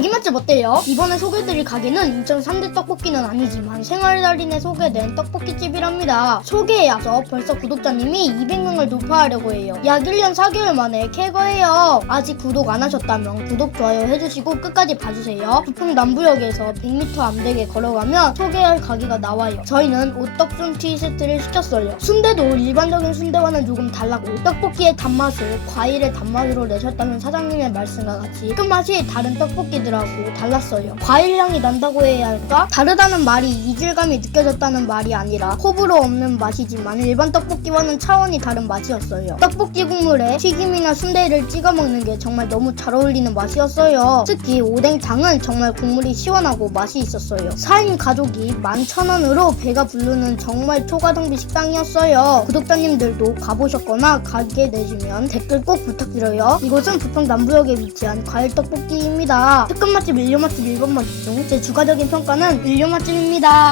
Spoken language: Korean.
거짓말 맛집 어때요? 이번에 소개드릴 가게는 인천 3대 떡볶이는 아니지만 생활달인에 소개된 떡볶이집이랍니다. 소개에 앞서 벌써 구독자님이 200명을 돌파하려고 해요. 약 1년 4개월 만에 캐거해요. 아직 구독 안 하셨다면 구독, 좋아요 해주시고 끝까지 봐주세요. 부평 남부역에서 100m 안되게 걸어가면 소개할 가게가 나와요. 저희는 오떡순티 세트를 시켰어요. 순대도 일반적인 순대와는 조금 달랐고 떡볶이의 단맛을 과일의 단맛으로 내셨다는 사장님의 말씀과 같이 끝맛이 다른 떡볶이들하고 달랐어요. 과일 향이 난다고 해야 할까? 다르다는 말이 이질감이 느껴졌다는 말이 아니라 호불호 없는 맛이지만 일반 떡볶이와는 차원이 다른 맛이었어요. 떡볶이 국물에 튀김이나 순대를 찍어 먹는 게 정말 너무 잘 어울리는 맛이었어요. 특히 오뎅탕은 정말 국물이 시원하고 맛이 있었어요. 4인 가족이 11,000원으로 배가 부르는 정말 초가성비 식당이었어요. 구독자님들도 가보셨거나 가게 되시면 댓글 꼭 부탁드려요. 이곳은 부평 남부역에 위치한 과일 떡볶이입니다. 특급 맛집 1류 맛집 1번 맛집 중 제 주관적인 평가는 1류 맛집입니다.